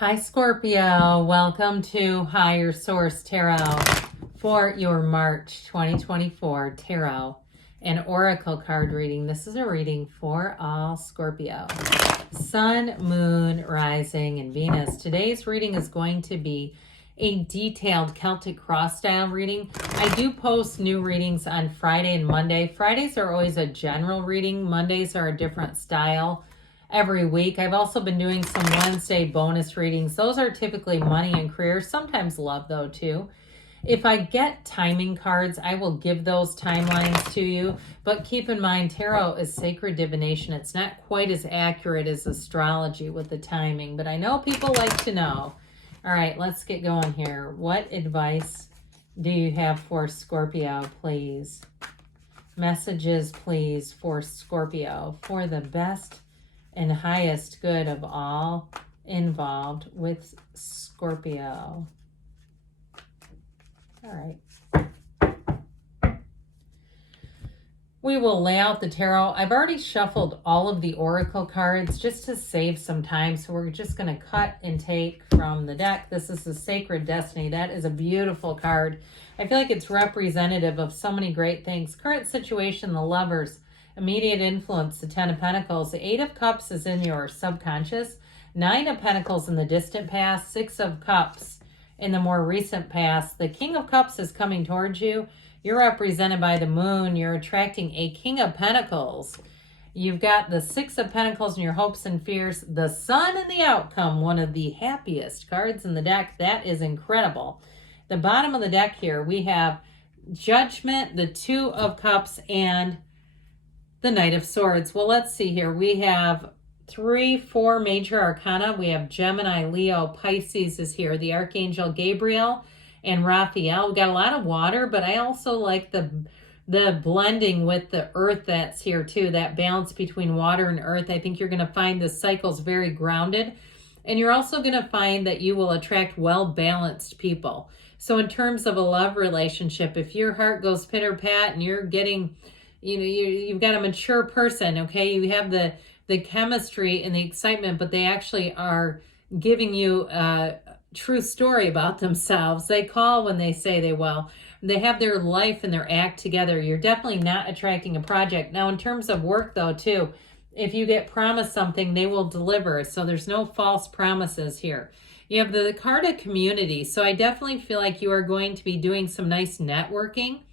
Hi Scorpio, welcome to Higher Source Tarot for your March 2024 Tarot and Oracle card reading. This is a reading for all Scorpio. Sun, Moon, Rising, and Venus. Today's reading is going to be a detailed Celtic cross style reading. I do post new readings on Friday and Monday. Fridays are always a general reading. Mondays are a different style every week. I've also been doing some Wednesday bonus readings. Those are typically money and career, sometimes love though too. If I get timing cards, I will give those timelines to you. But keep in mind, tarot is sacred divination. It's not quite as accurate as astrology with the timing, but I know people like to know. All right, let's get going here. What advice do you have for Scorpio, please? Messages, please, for Scorpio for the best and highest good of all involved with Scorpio. All right. We will lay out the tarot. I've already shuffled all of the oracle cards just to save some time. So we're just going to cut and take from the deck. This is the Sacred Destiny. That is a beautiful card. I feel like it's representative of so many great things. Current situation, the Lovers. Immediate influence, the Ten of Pentacles. The Eight of Cups is in your subconscious. Nine of Pentacles in the distant past. Six of Cups in the more recent past. The King of Cups is coming towards you. You're represented by the Moon. You're attracting a King of Pentacles. You've got the Six of Pentacles in your hopes and fears. The Sun and the Outcome, one of the happiest cards in the deck. That is incredible. The bottom of the deck here, we have Judgment, the Two of Cups, and the Knight of Swords. Well, let's see here. We have 4 major arcana. We have Gemini, Leo, Pisces is here. The Archangel Gabriel and Raphael. We've got a lot of water, but I also like the blending with the earth that's here too. That balance between water and earth. I think you're going to find the cycles very grounded. And you're also going to find that you will attract well-balanced people. So in terms of a love relationship, if your heart goes pitter-pat and you're getting... you've got a mature person, okay? You have the chemistry and the excitement, but they actually are giving you a true story about themselves. They call when they say they will. They have their life and their act together. You're definitely not attracting a project. Now, in terms of work, though, too, if you get promised something, they will deliver. So there's no false promises here. You have the card of community. So I definitely feel like you are going to be doing some nice networking.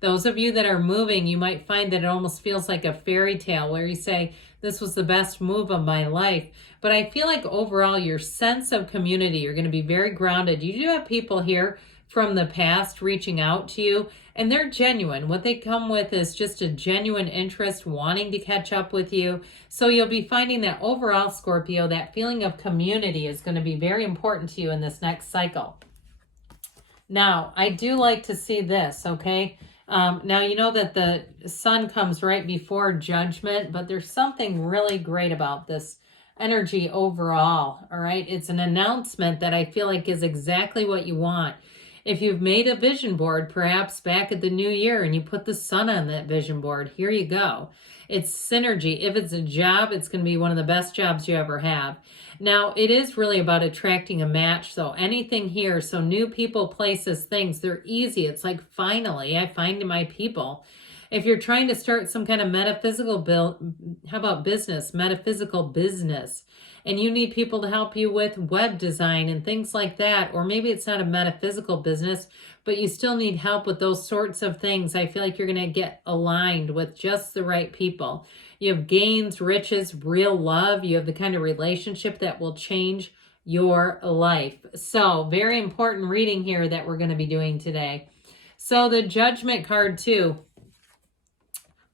Those of you that are moving, you might find that it almost feels like a fairy tale where you say, this was the best move of my life. But I feel like overall, your sense of community, you're going to be very grounded. You do have people here from the past reaching out to you, and they're genuine. What they come with is just a genuine interest, wanting to catch up with you. So you'll be finding that overall, Scorpio, that feeling of community is going to be very important to you in this next cycle. Now, I do like to see this, okay? Now, you know that the Sun comes right before Judgment, but there's something really great about this energy overall, all right? It's an announcement that I feel like is exactly what you want. If you've made a vision board, perhaps back at the new year, and you put the Sun on that vision board, here you go. It's synergy. If it's a job, it's going to be one of the best jobs you ever have. Now, it is really about attracting a match. So anything here, so new people, places, things, they're easy. It's like, finally, I find my people. If you're trying to start some kind of metaphysical how about business, metaphysical business, and you need people to help you with web design and things like that, or maybe it's not a metaphysical business, but you still need help with those sorts of things, I feel like you're going to get aligned with just the right people. You have gains, riches, real love. You have the kind of relationship that will change your life. So very important reading here that we're going to be doing today. So the Judgment card too,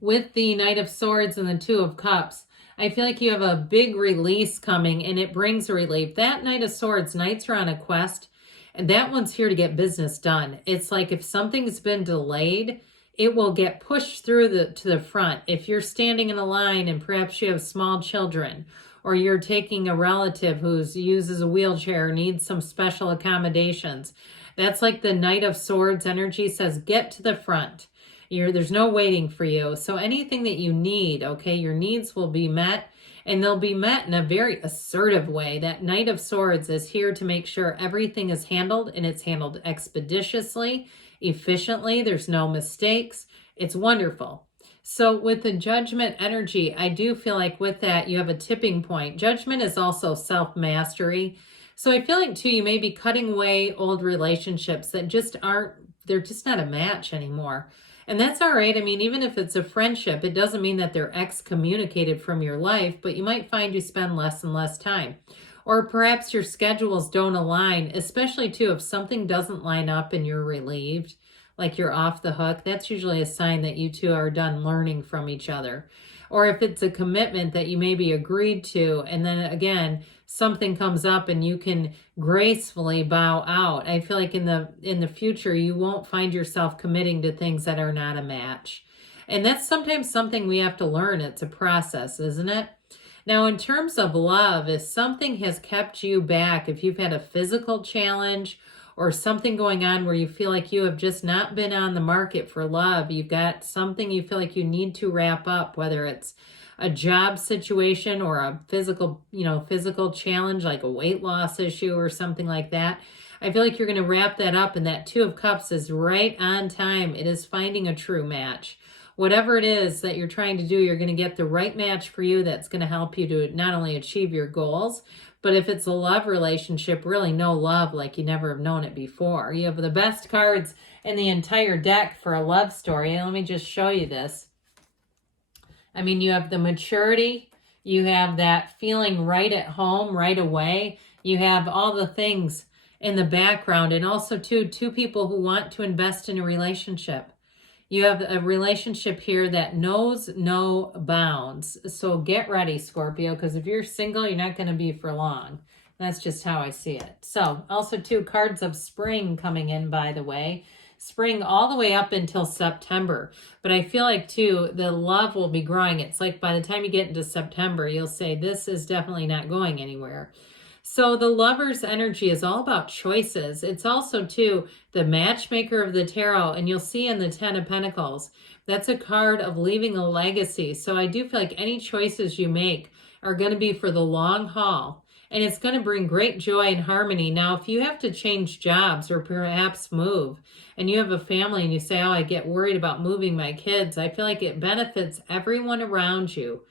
with the Knight of Swords and the Two of Cups, I feel like you have a big release coming, and it brings relief. That Knight of Swords, Knights are on a quest, and that one's here to get business done. It's like if something's been delayed, it will get pushed through to the front. If you're standing in a line and perhaps you have small children, or you're taking a relative who uses a wheelchair, needs some special accommodations, that's like the Knight of Swords energy says, get to the front. There's no waiting for you. So anything that you need, okay, your needs will be met. and they'll be met in a very assertive way. That Knight of Swords is here to make sure everything is handled, and it's handled expeditiously, efficiently. There's no mistakes. It's wonderful. So with the Judgment energy, I do feel like with that, you have a tipping point. Judgment is also self-mastery. So I feel like too, you may be cutting away old relationships that just aren't, they're just not a match anymore. And that's all right. I mean, even if it's a friendship, it doesn't mean that they're excommunicated from your life, but you might find you spend less and less time. Or perhaps your schedules don't align, especially too, if something doesn't line up and you're relieved, like you're off the hook, that's usually a sign that you two are done learning from each other. Or if it's a commitment that you maybe agreed to, and then again, something comes up and you can gracefully bow out. I feel like in the future, you won't find yourself committing to things that are not a match. And that's sometimes something we have to learn. It's a process, isn't it? Now, in terms of love, if something has kept you back, if you've had a physical challenge or something going on where you feel like you have just not been on the market for love, you've got something you feel like you need to wrap up, whether it's a job situation or a physical challenge like a weight loss issue or something like that. I feel like you're going to wrap that up, and that Two of Cups is right on time. It is finding a true match. Whatever it is that you're trying to do, you're going to get the right match for you that's going to help you to not only achieve your goals, but if it's a love relationship, really know love like you never have known it before. You have the best cards in the entire deck for a love story. And let me just show you this. I mean, you have the maturity. You have that feeling right at home right away. You have all the things in the background. And also, too, two people who want to invest in a relationship. You have a relationship here that knows no bounds. So get ready, Scorpio, because if you're single, you're not going to be for long. That's just how I see it. So also two cards of spring coming in, by the way. Spring all the way up until September. But I feel like, too, the love will be growing. It's like by the time you get into September, you'll say, this is definitely not going anywhere. So the Lover's energy is all about choices. It's also, too, the matchmaker of the tarot. And you'll see in the Ten of Pentacles, that's a card of leaving a legacy. So I do feel like any choices you make are going to be for the long haul. And it's going to bring great joy and harmony. Now, if you have to change jobs or perhaps move, and you have a family and you say, oh, I get worried about moving my kids, I feel like it benefits everyone around you.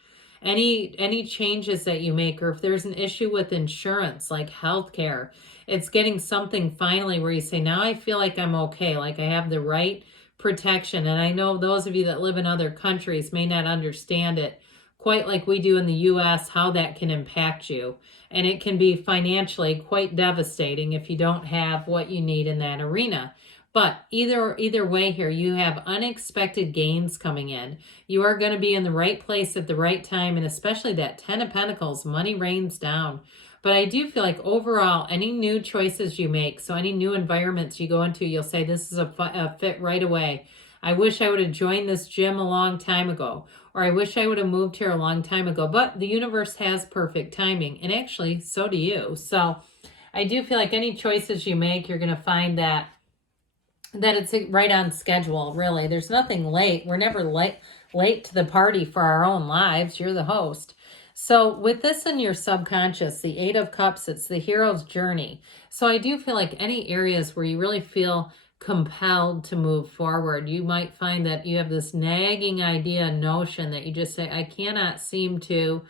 Any changes that you make, or if there's an issue with insurance, like healthcare, it's getting something finally where you say, now I feel like I'm okay, like I have the right protection. And I know those of you that live in other countries may not understand it quite like we do in the U.S., how that can impact you. And it can be financially quite devastating if you don't have what you need in that arena. But either way here, you have unexpected gains coming in. You are going to be in the right place at the right time, and especially that Ten of Pentacles, money rains down. But I do feel like overall, any new choices you make, so any new environments you go into, you'll say, this is a fit right away. I wish I would have joined this gym a long time ago, or I wish I would have moved here a long time ago. But the universe has perfect timing, and actually, so do you. So I do feel like any choices you make, you're going to find that it's right on schedule, really. There's nothing late. We're never late to the party for our own lives. You're the host. So with this in your subconscious, the Eight of Cups, it's the hero's journey. So I do feel like any areas where you really feel compelled to move forward, you might find that you have this nagging idea, notion that you just say, I cannot seem to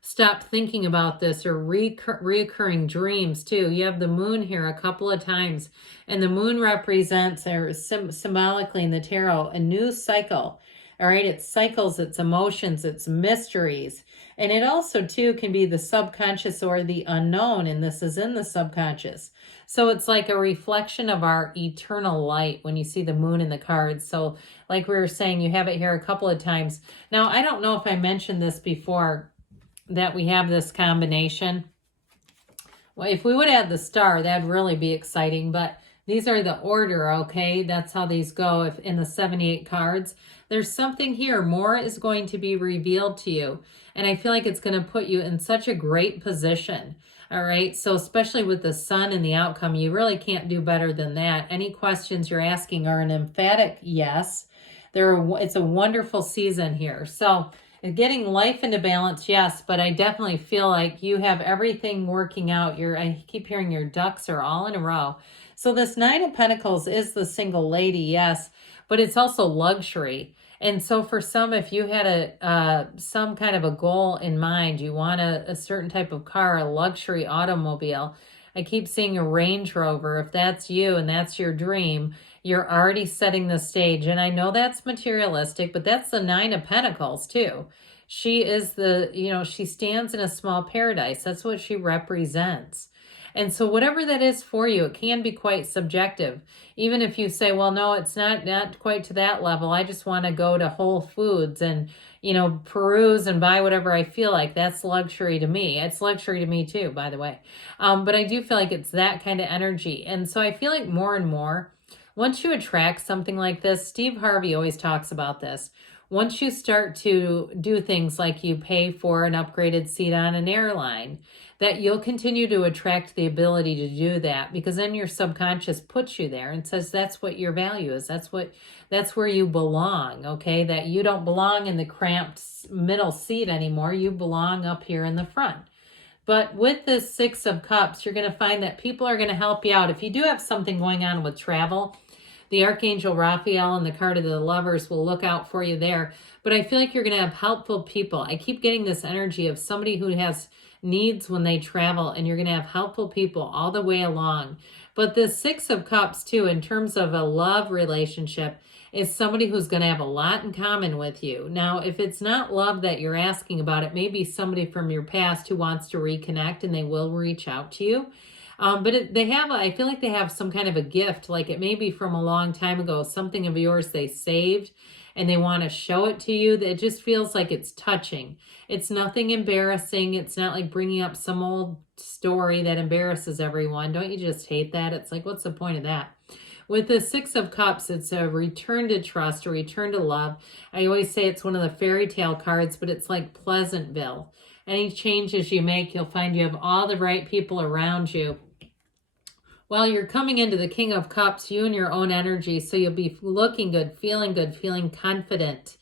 stop thinking about this, or reoccurring dreams too. You have the moon here a couple of times, and the moon represents, or symbolically in the tarot, a new cycle. All right, it's cycles, it's emotions, it's mysteries. And it also too can be the subconscious or the unknown, and this is in the subconscious. So it's like a reflection of our eternal light when you see the moon in the cards. So like we were saying, you have it here a couple of times. Now, I don't know if I mentioned this before, that we have this combination. Well, if we would add the star, that'd really be exciting, but these are the order, okay? That's how these go. If in the 78 cards, there's something here. More is going to be revealed to you, and I feel like it's going to put you in such a great position. All right, so especially with the sun and the outcome, you really can't do better than that. Any questions you're asking are an emphatic yes. It's a wonderful season here. So Getting life into balance, yes, but I definitely feel like you have everything working out. I keep hearing your ducks are all in a row. So this Nine of Pentacles is the single lady, yes, but it's also luxury. And so for some, if you had some kind of a goal in mind, you want a certain type of car, a luxury automobile. I keep seeing a Range Rover. If that's you and that's your dream, you're already setting the stage. And I know that's materialistic, but that's the Nine of Pentacles too. She is she stands in a small paradise. That's what she represents. And so whatever that is for you, it can be quite subjective. Even if you say, well, no, it's not quite to that level. I just want to go to Whole Foods and, peruse and buy whatever I feel like. That's luxury to me. It's luxury to me too, by the way. But I do feel like it's that kind of energy. And so I feel like more and more, once you attract something like this, Steve Harvey always talks about this. Once you start to do things like you pay for an upgraded seat on an airline, that you'll continue to attract the ability to do that, because then your subconscious puts you there and says that's what your value is. That's where you belong, okay? That you don't belong in the cramped middle seat anymore. You belong up here in the front. But with this Six of Cups, you're going to find that people are going to help you out. If you do have something going on with travel, the Archangel Raphael and the card of the Lovers will look out for you there. But I feel like you're going to have helpful people. I keep getting this energy of somebody who has needs when they travel, and you're going to have helpful people all the way along. But the Six of Cups, too, in terms of a love relationship, is somebody who's going to have a lot in common with you. Now, if it's not love that you're asking about, it may be somebody from your past who wants to reconnect, and they will reach out to you. But I feel like they have some kind of a gift, like it may be from a long time ago, something of yours they saved, and they want to show it to you. It just feels like it's touching. It's nothing embarrassing. It's not like bringing up some old story that embarrasses everyone. Don't you just hate that? It's like, what's the point of that? With the Six of Cups, it's a return to trust, a return to love. I always say it's one of the fairy tale cards, but it's like Pleasantville. Any changes you make, you'll find you have all the right people around you. Well, you're coming into the King of Cups, you and your own energy, so you'll be looking good, feeling confident.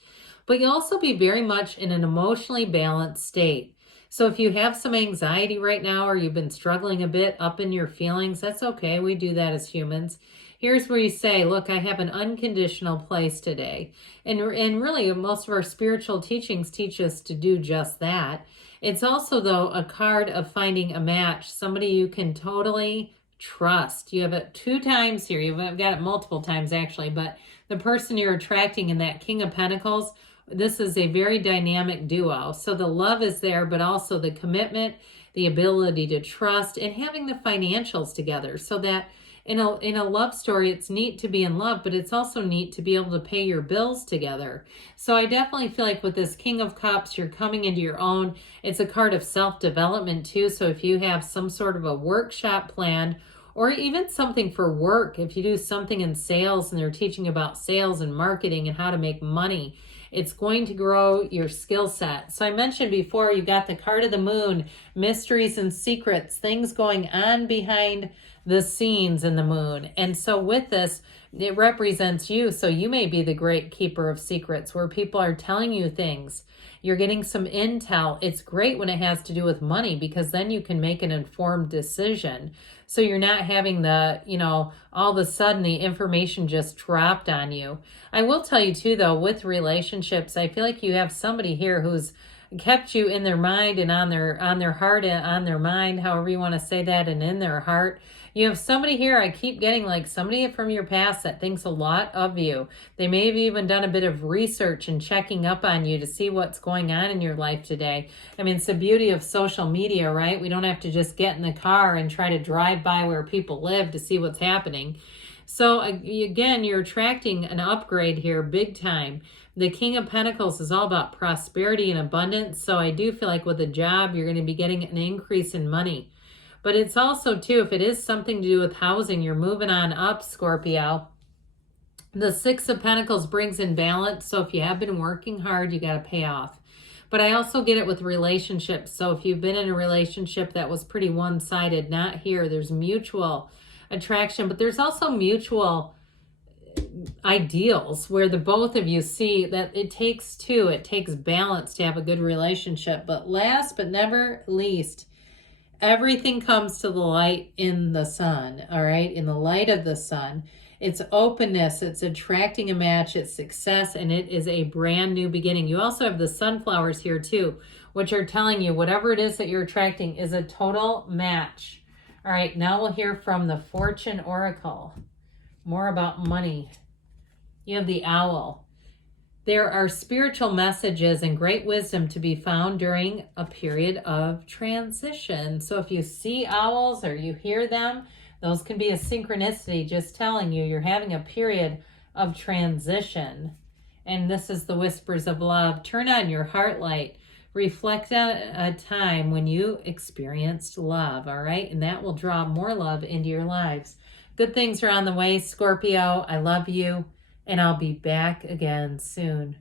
But you'll also be very much in an emotionally balanced state. So if you have some anxiety right now, or you've been struggling a bit up in your feelings, that's okay. We do that as humans. Here's where you say, look, I have an unconditional place today. And really, most of our spiritual teachings teach us to do just that. It's also, though, a card of finding a match, somebody you can totally trust. You have it 2 times here. You've got it multiple times, actually. But the person you're attracting in that King of Pentacles, this is a very dynamic duo. So the love is there, but also the commitment, the ability to trust, and having the financials together, so that in a love story, it's neat to be in love, but it's also neat to be able to pay your bills together. So I definitely feel like with this King of Cups, you're coming into your own. It's a card of self-development too. So if you have some sort of a workshop planned, or even something for work, if you do something in sales and they're teaching about sales and marketing and how to make money, it's going to grow your skill set. So I mentioned before, you got the card of the Moon, mysteries and secrets, things going on behind the scenes in the Moon. And so with this, it represents you. So you may be the great keeper of secrets, where people are telling you things. You're getting some intel. It's great when it has to do with money, because then you can make an informed decision. So you're not having all of a sudden the information just dropped on you. I will tell you too, though, with relationships, I feel like you have somebody here who's kept you in their mind and on their heart and on their mind, however you want to say that, and in their heart. You have somebody here, I keep getting like somebody from your past that thinks a lot of you. They may have even done a bit of research and checking up on you to see what's going on in your life today. I mean, it's the beauty of social media, right? We don't have to just get in the car and try to drive by where people live to see what's happening. So again, you're attracting an upgrade here, big time. The King of Pentacles is all about prosperity and abundance. So I do feel like with a job, you're going to be getting an increase in money. But it's also, too, if it is something to do with housing, you're moving on up, Scorpio. The Six of Pentacles brings in balance. So if you have been working hard, you got to pay off. But I also get it with relationships. So if you've been in a relationship that was pretty one-sided, not here. There's mutual attraction, but there's also mutual ideals where the both of you see that it takes two, it takes balance to have a good relationship. But last but never least, everything comes to the light in the sun, all right? In the light of the sun. It's openness, it's attracting a match, it's success, and it is a brand new beginning. You also have the sunflowers here too, which are telling you whatever it is that you're attracting is a total match. All right, now we'll hear from the Fortune Oracle. More about money. You have the Owl. There are spiritual messages and great wisdom to be found during a period of transition. So if you see owls or you hear them, those can be a synchronicity just telling you you're having a period of transition. And this is the whispers of love. Turn on your heart light. Reflect on a time when you experienced love, all right? And that will draw more love into your lives. Good things are on the way, Scorpio. I love you, and I'll be back again soon.